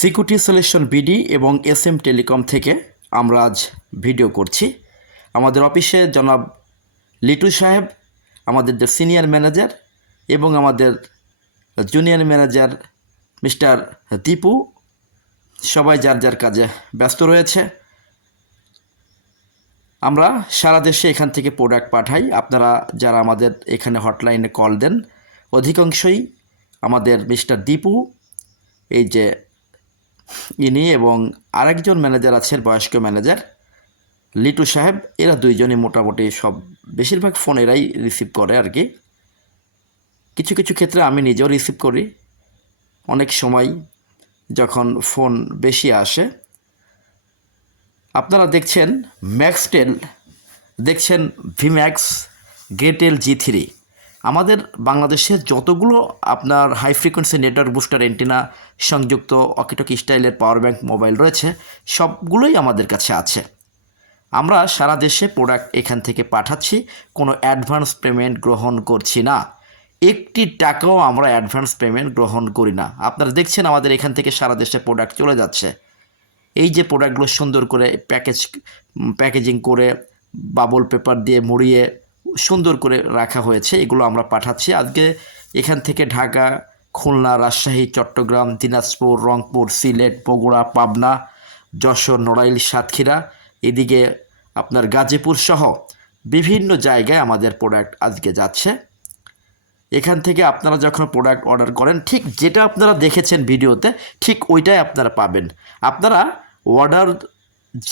Security solution BD এবং SM telecom থেকে আমরা আজ ভিডিও করছি। আমাদের অফিসে জনাব লিটু সাহেব, আমাদের যে সিনিয়র ম্যানেজার এবং আমাদের জুনিয়র ম্যানেজার মিস্টার দীপু, সবাই যার যার কাজে ব্যস্ত রয়েছে। আমরা সারা দেশে এখান থেকে প্রোডাক্ট পাঠাই। আপনারা যারা আমাদের এখানে হটলাইনে কল দেন, অধিকাংশই আমাদের মিস্টার দীপু, এই যে ইনি এবং আরেকজন ম্যানেজার আছেন, বয়স্ক ম্যানেজার লিটু সাহেব, এরা দুইজনই মোটামুটি সব বেশিরভাগ ফোন এরাই রিসিভ করে আর কি। কিছু কিছু ক্ষেত্রে আমি নিজেও রিসিভ করি। অনেক সময় যখন ফোন বেশি আসে, আপনারা দেখছেন ম্যাক্সটেল, দেখছেন ভিম্যাক্স, গেটেল G3। আমাদের বাংলাদেশে যতগুলো আপনার high frequency network booster antenna সংযুক্ত অকিটকি স্টাইলের পাওয়ার ব্যাংক মোবাইল রয়েছে, সবগুলোই আমাদের কাছে আছে। আমরা সারা দেশে প্রোডাক্ট এখান থেকে পাঠাচ্ছি, কোনো অ্যাডভান্স পেমেন্ট গ্রহণ করছি না। একটি টাকাও আমরা অ্যাডভান্স পেমেন্ট গ্রহণ করি না। আপনারা দেখছেন আমাদের এখান থেকে সারা দেশে প্রোডাক্ট চলে যাচ্ছে। এই যে প্রোডাক্টগুলো সুন্দর করে প্যাকেজিং করে বাবল পেপার দিয়ে মুড়িয়ে সুন্দর করে রাখা হয়েছে, এগুলো আমরা পাঠাচ্ছি। আজকে এখান থেকে ঢাকা, খুলনা, রাজশাহী, চট্টগ্রাম, দিনাজপুর, রংপুর, সিলেট, বগুড়া, পাবনা, যশোর, নড়াইল, সাতক্ষীরা, এদিকে আপনার গাজীপুর সহ বিভিন্ন জায়গায় আমাদের প্রোডাক্ট আজকে যাচ্ছে। এখান থেকে আপনারা যখন প্রোডাক্ট অর্ডার করেন, ঠিক যেটা আপনারা দেখেছেন ভিডিওতে, ঠিক ওইটাই আপনারা পাবেন। আপনারা অর্ডার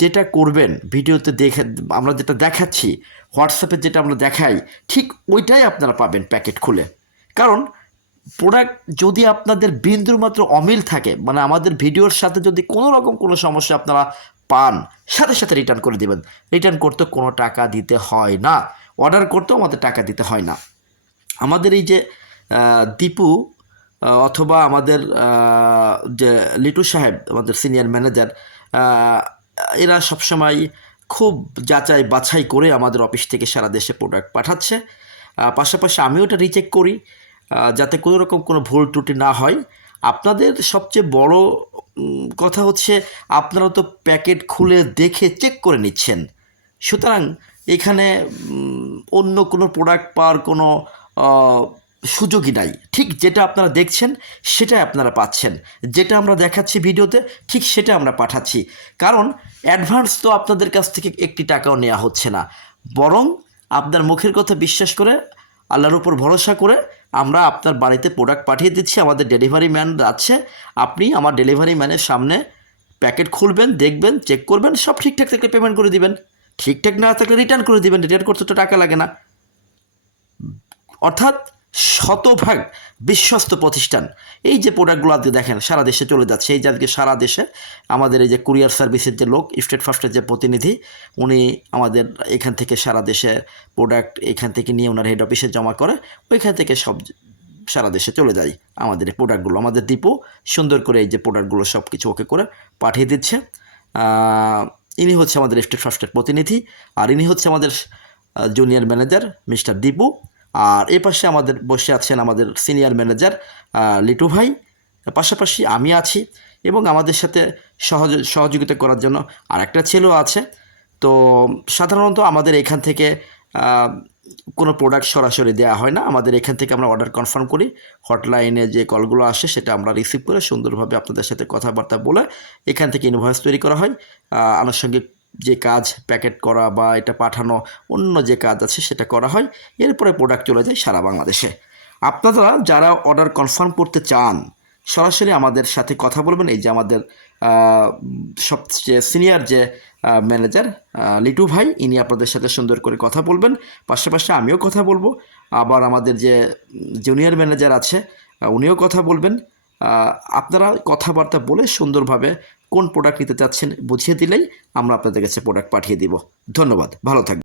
যেটা করবেন ভিডিওতে দেখে, আমরা যেটা দেখাচ্ছি হোয়াটসঅ্যাপে যেটা আমরা দেখাই, ঠিক ওইটাই আপনারা পাবেন প্যাকেট খুলে। কারণ প্রোডাক্ট যদি আপনাদের বিন্দুর মাত্র অমিল থাকে, মানে আমাদের ভিডিওর সাথে যদি কোনো রকম কোনো সমস্যা আপনারা পান, সাথে সাথে রিটার্ন করে দেবেন। রিটার্ন করতে কোনো টাকা দিতে হয় না, অর্ডার করতেও আমাদের টাকা দিতে হয় না। আমাদের এই যে দীপু অথবা আমাদের যে লিটু সাহেব, আমাদের সিনিয়র ম্যানেজার, এরা সবসময় খুব যাচাই বাছাই করে আমাদের অফিস থেকে সারা দেশে প্রোডাক্ট পাঠাচ্ছে। পাশাপাশি আমিও ওটা রিচেক করি যাতে কোনো রকম কোনো ভুল ত্রুটি না হয়। আপনাদের সবচেয়ে বড় কথা হচ্ছে আপনারা তো প্যাকেট খুলে দেখে চেক করে নিচ্ছেন, সুতরাং এখানে অন্য কোনো প্রোডাক্ট পাওয়ার কোনো সুযোগই নাই। ঠিক যেটা আপনারা দেখছেন সেটাই আপনারা পাচ্ছেন, যেটা আমরা দেখাচ্ছি ভিডিওতে ঠিক সেটা আমরা পাঠাচ্ছি। কারণ অ্যাডভান্স তো আপনাদের কাছ থেকে একটি টাকাও নেওয়া হচ্ছে না, বরং আপনার মুখের কথা বিশ্বাস করে, আল্লাহর উপর ভরসা করে আমরা আপনার বাড়িতে প্রোডাক্ট পাঠিয়ে দিচ্ছি। আমাদের ডেলিভারি ম্যান আছে, আপনি আমার ডেলিভারি ম্যানের সামনে প্যাকেট খুলবেন, দেখবেন, চেক করবেন, সব ঠিকঠাক থাকলে পেমেন্ট করে দিবেন, ঠিকঠাক না থাকলে রিটার্ন করে দিবেন। রিটার্ন করতে তো টাকা লাগে না। অর্থাৎ শতভাগ বিশ্বস্ত প্রতিষ্ঠান। এই যে প্রোডাক্টগুলো আজকে দেখেন সারা দেশে চলে যাচ্ছে, এই যে আজকে সারা দেশে আমাদের এই যে কুরিয়ার সার্ভিসের যে লোক, স্টেট ফার্স্টের যে প্রতিনিধি, উনি আমাদের এখান থেকে সারা দেশে প্রোডাক্ট এখান থেকে নিয়ে ওনার হেড অফিসে জমা করে, ওইখান থেকে সব সারা দেশে চলে যায় আমাদের এই প্রোডাক্টগুলো। আমাদের দীপু সুন্দর করে এই যে প্রোডাক্টগুলো সব কিছু ওকে করে পাঠিয়ে দিচ্ছে। ইনি হচ্ছে আমাদের স্টেট ফার্স্টের প্রতিনিধি, আর ইনি হচ্ছে আমাদের জুনিয়র ম্যানেজার মিস্টার দীপু। আর এ পাশে আমাদের বসে আছেন আমাদের সিনিয়র ম্যানেজার লিটু ভাই, পাশাপাশি আমি আছি এবং আমাদের সাথে সহযোগিতা করার জন্য আরেকটা ছেলেও আছে। তো সাধারণত আমাদের এখান থেকে কোনো প্রোডাক্ট সরাসরি দেওয়া হয় না, আমাদের এখান থেকে আমরা অর্ডার কনফার্ম করি। হটলাইনে যে কলগুলো আসে সেটা আমরা রিসিভ করে সুন্দরভাবে আপনাদের সাথে কথাবার্তা বলে এখান থেকে ইনভয়েস তৈরি করা হয়। আনুষঙ্গিক যে কাজ, প্যাকেট করা বা এটা পাঠানো, অন্য যে কাজ আছে সেটা করা হয়। এরপরে প্রোডাক্ট চলে যায় সারা বাংলাদেশে। আপনারা যারা অর্ডার কনফার্ম করতে চান, সরাসরি আমাদের সাথে কথা বলবেন। এই যে আমাদের সবচেয়ে সিনিয়র যে ম্যানেজার লিটু ভাই, ইনি আপনাদের সাথে সুন্দর করে কথা বলবেন, পাশাপাশি আমিও কথা বলবো। আবার আমাদের যে জুনিয়র ম্যানেজার আছে উনিও কথা বলবেন। আপনারা কথাবার্তা বলে সুন্দরভাবে কোন প্রোডাক্ট নিতে চাচ্ছেন বুঝিয়ে দিলেই আমরা আপনাদের কাছে প্রোডাক্ট পাঠিয়ে দিব। ধন্যবাদ, ভালো থাকবেন।